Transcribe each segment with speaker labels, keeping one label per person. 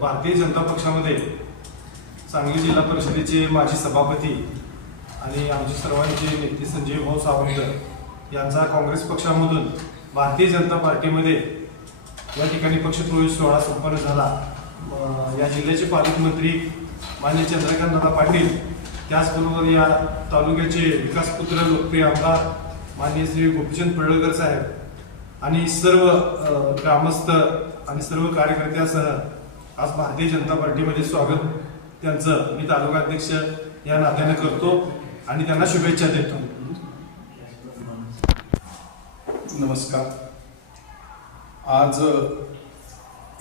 Speaker 1: भारतीय जनता पक्षामध्ये सांगली जिल्हा परिषदेचे माजी सभापती आणि आमचे सर्वांचे नेते संजय भाऊ सावंत यांचा काँग्रेस पक्षामधून भारतीय जनता पार्टीमध्ये या ठिकाणी पक्षप्रवेश सोहळा संपन्न झाला. या जिल्ह्याचे पालकमंत्री मान्य चंद्रकांत दादा पाटील त्याचबरोबर या तालुक्याचे विकासपुत्र लोकप्रिय आमदार माननीय श्री गोपीचंद पडळकर साहेब आणि सर्व ग्रामस्थ आणि सर्व कार्यकर्त्यासह आज भारतीय जनता पार्टीमध्ये स्वागत. त्यांचं मी तालुका अध्यक्ष या नात्याने करतो आणि त्यांना शुभेच्छा देतो.
Speaker 2: नमस्कार. आज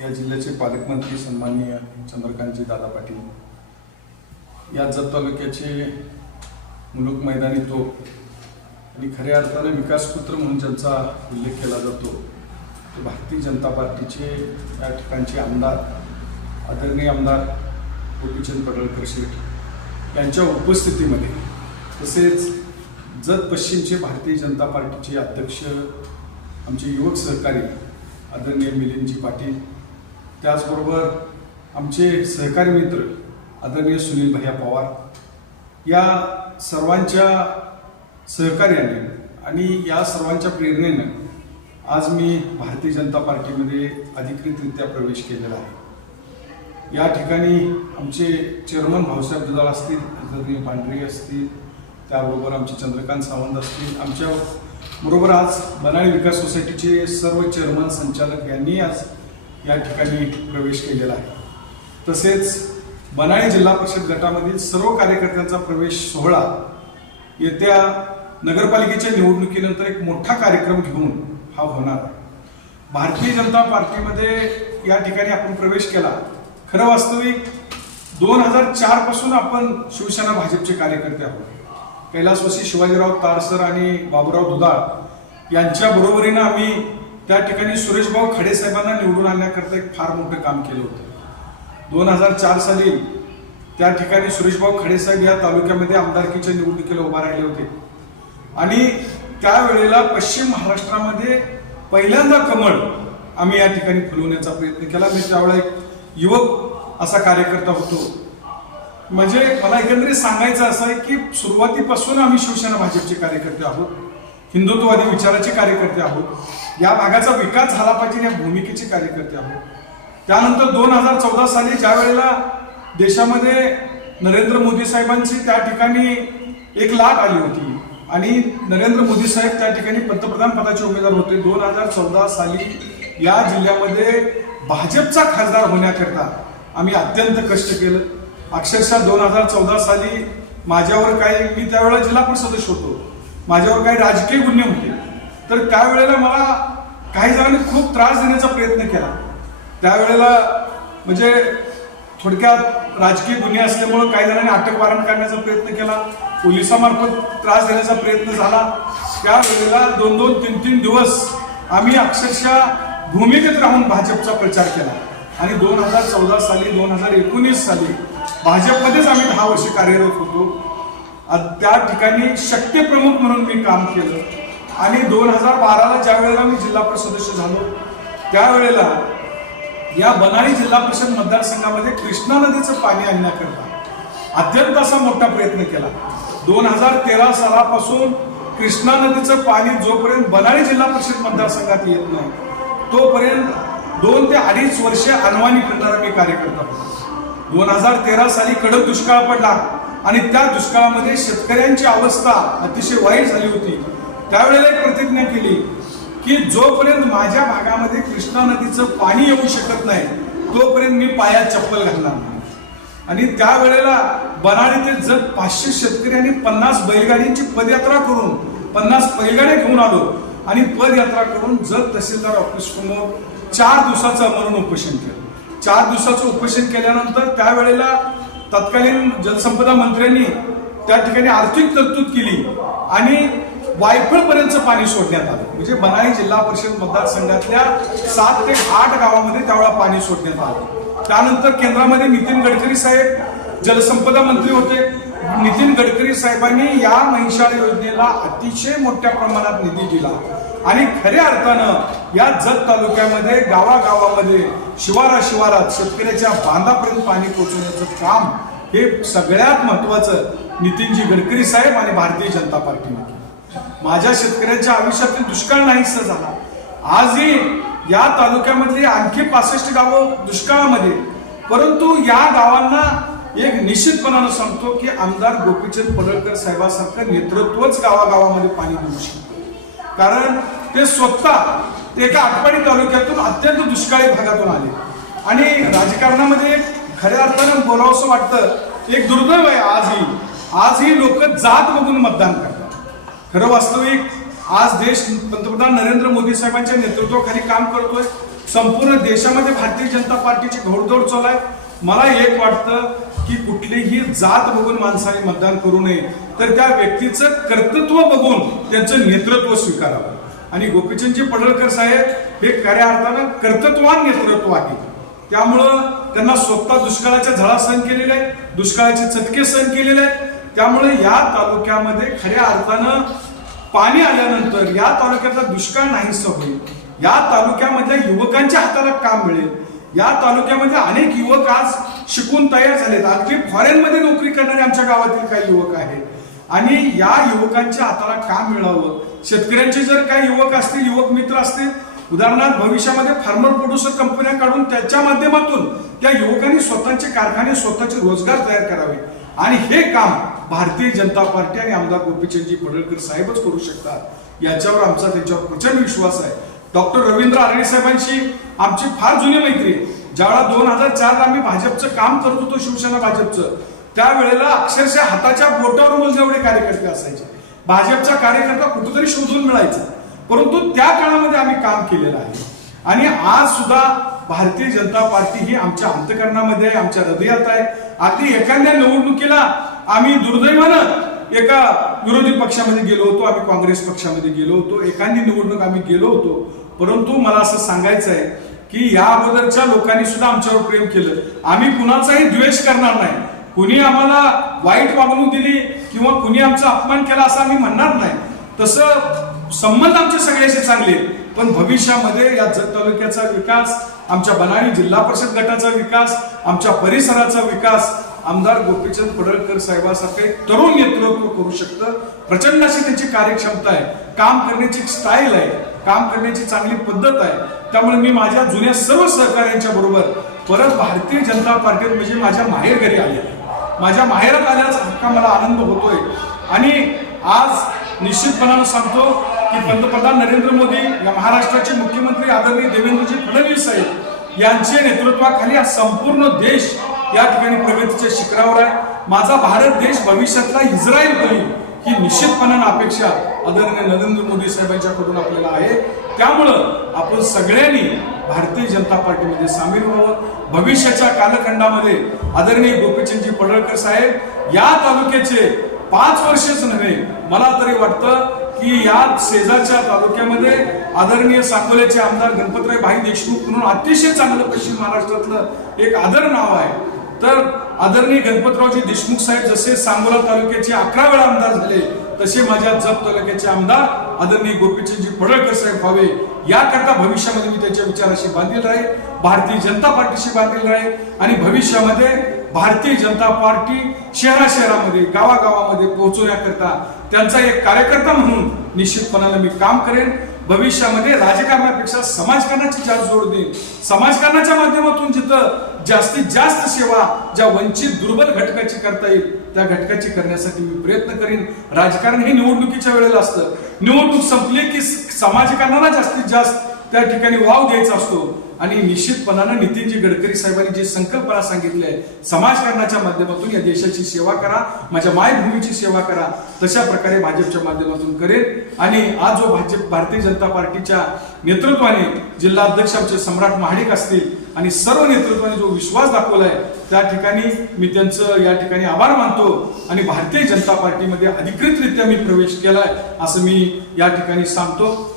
Speaker 2: या जिल्ह्याचे पालकमंत्री सन्माननीय चंद्रकांतजी दादा पाटील. या जत तालुक्याचे मुलुक मैदानी तो आणि खऱ्या अर्थाने विकासपुत्र म्हणून ज्यांचा उल्लेख केला जातो ते भारतीय जनता पार्टीचे या ठिकाणचे आमदार आदरणीय आमदार गोपीचंद पडळकर शेठ यांच्या उपस्थितीमध्ये तसेच जत पश्चिमचे भारतीय जनता पार्टीचे अध्यक्ष आमचे युवक सहकारी आदरणीय मिलिंदजी पाटील त्याचबरोबर आमचे सहकारी मित्र आदरणीय सुनील भैया पवार या सर्वांच्या सहकार्याने आणि या सर्वांच्या प्रेरणेनं आज मी भारतीय जनता पार्टीमध्ये अधिकृतरित्या प्रवेश केलेला आहे. या ठिकाणी आमचे चेअरमन भाऊसाहेब दुदाल असतील आदरणीय पांढरे असतील त्याबरोबर आमचे चंद्रकांत सावंत असतील आमच्या बरोबर आज बनाळी विकास सोसायटीचे सर्व चेअरमन संचालक यांनी आज या ठिकाणी प्रवेश केलेला आहे. तसेच बनाळी जिल्हा परिषद गटामधील सर्व कार्यकर्त्यांचा प्रवेश सोहळा येत्या नगरपालिकेच्या निवडणुकीनंतर एक मोठा कार्यक्रम घेऊन हा होणार आहे. भारतीय जनता पार्टीमध्ये या ठिकाणी आपण प्रवेश केला. खरं वास्तविक दोन हजार चारपासून आपण शिवसेना भाजपचे कार्यकर्ते आहोत. कैलासवासी शिवाजीराव तारसर आणि बाबूराव दुधाळ यांच्या बरोबरीनं आम्ही त्या ठिकाणी सुरेशभाऊ खडे साहेबांना निवडून आणण्याकरता एक फार मोठं काम केलं होतं. दोन हजार चार साली त्या ठिकाणी सुरेशभाऊ खडे साहेब या तालुक्यामध्ये आमदारकीच्या निवडणुकीला उभा राहिले होते. आणि त्यावेळेला पश्चिम महाराष्ट्रामध्ये पहिल्यांदा कमळ आम्ही या ठिकाणी फुलवण्याचा प्रयत्न केला. मी त्यावेळेला एक युवक असा कार्यकर्ता होतो. म्हणजे मला एकंदरीत सांगायचं असं आहे की सुरुवातीपासून आम्ही शिवसेना भाजपचे कार्यकर्ते आहोत. हिंदुत्ववादी विचाराचे कार्यकर्ते आहोत. या भागाचा विकास झाला पाहिजे या भूमिकेचे कार्यकर्ते आहोत. त्यानंतर दोन हजार चौदा साली ज्या वेळेला देशामध्ये नरेंद्र मोदी साहेबांची त्या ठिकाणी एक लाट आली होती आणि नरेंद्र मोदी साहेब त्या ठिकाणी पंतप्रधान पदाचे उमेदवार होते दोन हजार चौदा साली या जिल्ह्यामध्ये भाजपचा खासदार होण्याकरता आम्ही अत्यंत कष्ट केलं. अक्षरशः दोन हजार चौदा साली माझ्यावर काही मी त्यावेळेला जिल्हा परिषद सदस्य होतो. माझ्यावर काही राजकीय गुन्हे होते. तर त्यावेळेला मला काही जणांनी खूप त्रास देण्याचा प्रयत्न केला. त्यावेळेला म्हणजे थोडक्यात राजकीय गुन्हे असल्यामुळं काही जणांनी अटक वारंट काढण्याचा प्रयत्न केला. पोलिसामार्फत त्रास देण्याचा प्रयत्न झाला. त्यावेळेला दोन दोन तीन तीन दिवस आम्ही अक्षरशः भूमिकेत राहून भाजपचा प्रचार केला. आणि दोन हजार चौदा साली दोन हजार एकोणीस साली भाजपमध्येच आम्ही दहा वर्ष कार्यरत होतो. त्या ठिकाणी शक्ती प्रमुख म्हणून मी काम केलं. आणि दोन हजार बाराला ज्या वेळेला मी जिल्हा परिषद सदस्य झालो त्यावेळेला या बनाळी जिल्हा परिषद मतदारसंघामध्ये कृष्णा नदीचं पाणी आणण्याकरता अत्यंत असा मोठा प्रयत्न केला. दोन हजार तेरा सालापासून कृष्णा नदीचं पाणी जोपर्यंत बनाळी जिल्हा परिषद मतदारसंघात येत नाही तोपर्यंत दोन ते अडीच वर्षे अनवाणी फिरणारा मी कार्यकर्ता दोन हजार तेरा साली कडक दुष्काळ पडला आणि त्या दुष्काळामध्ये शेतकऱ्यांची अवस्था अतिशय वाईट झाली होती. त्यावेळेला एक प्रतिज्ञा केली की जोपर्यंत माझ्या भागामध्ये कृष्णा नदीचं पाणी येऊ शकत नाही तोपर्यंत मी पायात चप्पल घालणार नाही. आणि त्यावेळेला बनाळी ते जर पाचशे शेतकऱ्यांनी पन्नास बैलगाडींची पदयात्रा करून पन्नास बैलगाड्या घेऊन आलो आणि पदयात्रा करून जत तहसीलदार ऑफिस समोर चार दिवसाचं मरण उपोषण केलं. चार दिवसाचं उपोषण केल्यानंतर त्यावेळेला तत्कालीन जलसंपदा मंत्र्यांनी त्या ठिकाणी आर्थिक तरतूद केली आणि वायफळपर्यंतचं पाणी सोडण्यात आलं. म्हणजे बनाळी जिल्हा परिषद मतदारसंघातल्या सात ते आठ गावामध्ये त्यावेळा पाणी सोडण्यात आलं. त्यानंतर केंद्रामध्ये नितीन गडकरी साहेब जलसंपदा मंत्री होते. नितीन गडकरी साहेबांनी या महिषाळ योजनेला अतिशय मोठ्या प्रमाणात निधी दिला आणि खऱ्या अर्थानं या जत तालुक्यामध्ये गावागावामध्ये शिवारा शिवारात शेतकऱ्याच्या बांधापर्यंत पाणी पोहोचवण्याचं काम हे सगळ्यात महत्वाचं नितीनजी गडकरी साहेब आणि भारतीय जनता पार्टीने केलं. माझ्या शेतकऱ्यांच्या आयुष्यातील दुष्काळ नाहीसा झाला आजही या तालुक्यामधली आणखी पासष्ट गावं दुष्काळामध्ये परंतु या गावांना एक निश्चितपणानं सांगतो की आमदार गोपीचंद पडळकर साहेबासारखं नेतृत्वच गावागावामध्ये पाणी देऊ शकतो. कारण ते स्वतः ते एका आटपाडी तालुक्यातून अत्यंत दुष्काळी भागातून आले. आणि राजकारणामध्ये खऱ्या अर्थानं बोलावंसं वाटतं एक दुर्दैव आहे आजही. आजही लोक जात बघून मतदान करतात. खरं वास्तविक आज देश पंतप्रधान नरेंद्र मोदी साहेबांच्या नेतृत्वाखाली काम करतोय. संपूर्ण देशामध्ये भारतीय जनता पार्टीची घोडदौड चालू आहे. मला एक वाटतं की कुठलीही जात बघून माणसाने मतदान करू नये तर त्या व्यक्तीचं कर्तृत्व बघून त्यांचं नेतृत्व स्वीकारावं. आणि गोपीचंदजी पडळकर साहेब हे खऱ्या अर्थानं कर्तृत्वान नेतृत्व आहे. त्यामुळं त्यांना स्वतः दुष्काळाच्या झळा सहन केलेल्या आहेत दुष्काळाचे चटके सहन केलेले आहेत. त्यामुळे या तालुक्यामध्ये खऱ्या अर्थानं पाणी आल्यानंतर या तालुक्यातला दुष्काळ नाहीसा होईल. या तालुक्यामधल्या युवकांच्या हाताला काम मिळेल. या तालुक्यामध्ये अनेक युवक आज शिकून तयार झालेत. अगदी फॉरेनमध्ये नोकरी करणारे आमच्या गावातील काही युवक आहेत. आणि या युवकांच्या हाताला काम मिळावं? शेतकऱ्यांचे जर काही युवक असतील युवक मित्र असतील उदाहरणार्थ भविष्यामध्ये फार्मर प्रोड्युसर कंपन्या काढून त्याच्या माध्यमातून त्या युवकांनी स्वतःचे कारखाने स्वतःचे रोजगार तयार करावे. आणि हे काम भारतीय जनता पार्टी आणि आमदार गोपीचंदजी पडळकर साहेबच करू शकतात. याच्यावर आमचा त्यांच्यावर प्रचंड विश्वास आहे. डॉक्टर रवींद्र आरणे साहेबांशी आमची फार जुनी मैत्री आहे. ज्यावेळेला दोन हजार चार आम्ही भाजपचं काम करत होतो शिवसेना भाजपचं त्यावेळेला अक्षरशः हाताच्या बोटावर मोजले एवढे कार्यकर्ते असायचे. भाजपचा कार्यकर्ता कुठेतरी शोधून मिळायचा. परंतु त्या काळामध्ये आम्ही काम केलेलं आहे. आणि आज सुद्धा भारतीय जनता पार्टी ही आमच्या अंतकरणामध्ये आहे, आमच्या हृदयात आहे. अगदी एखाद्या निवडणुकीला आम्ही दुर्दैवानं एका विरोधी पक्षामध्ये गेलो होतो आम्ही काँग्रेस पक्षामध्ये गेलो होतो. एखादी निवडणूक आम्ही गेलो होतो. परंतु मला असं सांगायचं आहे की या अगोदरच्या लोकांनी सुद्धा आमच्यावर प्रेम केलं. आम्ही कुणाचाही द्वेष करणार नाही. कुणी आम्हाला वाईट वागणूक दिली किंवा कुणी आमचा अपमान केला असं आम्ही म्हणणार नाही. तसं संबंध आमचे सगळ्याशी चांगले पण भविष्यामध्ये या जत तालुक्याचा विकास आमच्या बनाळी जिल्हा परिषद गटाचा विकास आमच्या परिसराचा विकास आमदार गोपीचंद पडळकर साहेबासारखे तरुण नेतृत्व करू शकतं. प्रचंड अशी त्यांची कार्यक्षमता आहे. काम करण्याची स्टाईल आहे. काम करण्याची चांगली पद्धत आहे. त्यामुळे मी माझ्या जुन्या सर्व सहकार्यांच्या बरोबर परत भारतीय जनता पार्टीत म्हणजे माझ्या माहेर घरी आले. माझ्या माहेरात आल्याच हक्का मला आनंद होतोय. आणि आज निश्चितपणानं सांगतो की पंतप्रधान नरेंद्र मोदी या महाराष्ट्राचे मुख्यमंत्री आदरणीय देवेंद्रजी फडणवीस साहेब यांच्या नेतृत्वाखाली हा संपूर्ण देश या ठिकाणी प्रगतीच्या शिखरावर आहे. माझा भारत देश भविष्यातला इस्रायल होईल ही निश्चितपणानं अपेक्षा आदरणीय नरेंद्र मोदी साहेबांच्याकडून आपल्याला आहे. त्यामुळं आपण सगळ्यांनी भारतीय जनता पार्टीमध्ये सामील व्हावं. भविष्याच्या कालखंडामध्ये आदरणीय गोपीचंदजी पडळकर साहेब या तालुक्याचे पाच वर्षच नव्हे मला तरी वाटतं की या शेजारच्या तालुक्यामध्ये आदरणीय सांगोल्याचे आमदार गणपतराय भाई देशमुख म्हणून अतिशय चांगलं पश्चिम महाराष्ट्रातलं एक आदर नाव आहे. तर आदरणीय गणपतरावजी देशमुख साहेब जसे सांगोला तालुक्याचे अकरा वेळा आमदार झाले तसे माझ्या जत तालुक्याचे आमदार आदरणीय गोपीचंदजी पडळकर साहेब व्हावे. याकरता भविष्यामध्ये मी त्यांच्या विचाराशी बांधील राहील भारतीय जनता पार्टीशी बांधील राहील आणि भविष्यामध्ये भारतीय जनता पार्टी शहरा शहरामध्ये गावागावामध्ये पोहोचवण्याकरता त्यांचा एक कार्यकर्ता म्हणून निश्चितपणाने मी काम करेन. भविष्यामध्ये राजकारणापेक्षा समाजकारणाची जास्त जोड देईन. समाजकारणाच्या माध्यमातून जिथं जास्तीत जास्त सेवा ज्या वंचित दुर्बल घटकाची करता येईल त्या घटकाची करण्यासाठी मी प्रयत्न करीन. राजकारण हे निवडणुकीच्या वेळेला असतं. निवडणूक संपली की समाजकारणाला जास्तीत जास्त त्या ठिकाणी वाव द्यायचा असतो. आणि निश्चितपणानं नितीनजी गडकरी साहेबांनी जी संकल्पना सांगितली आहे समाजकारणाच्या माध्यमातून या देशाची सेवा करा माझ्या मायभूमीची सेवा करा तशा प्रकारे भाजपच्या माध्यमातून करेन आणि आज जो भाजप भारतीय जनता पार्टीच्या नेतृत्वाने जिल्हा अध्यक्ष आमचे सम्राट महाडिक असतील आणि सर्व नेतृत्वाने जो विश्वास दाखवलाय त्या ठिकाणी मी त्यांचं या ठिकाणी आभार मानतो. आणि भारतीय जनता पार्टीमध्ये अधिकृतरित्या मी प्रवेश केलाय असं मी या ठिकाणी सांगतो.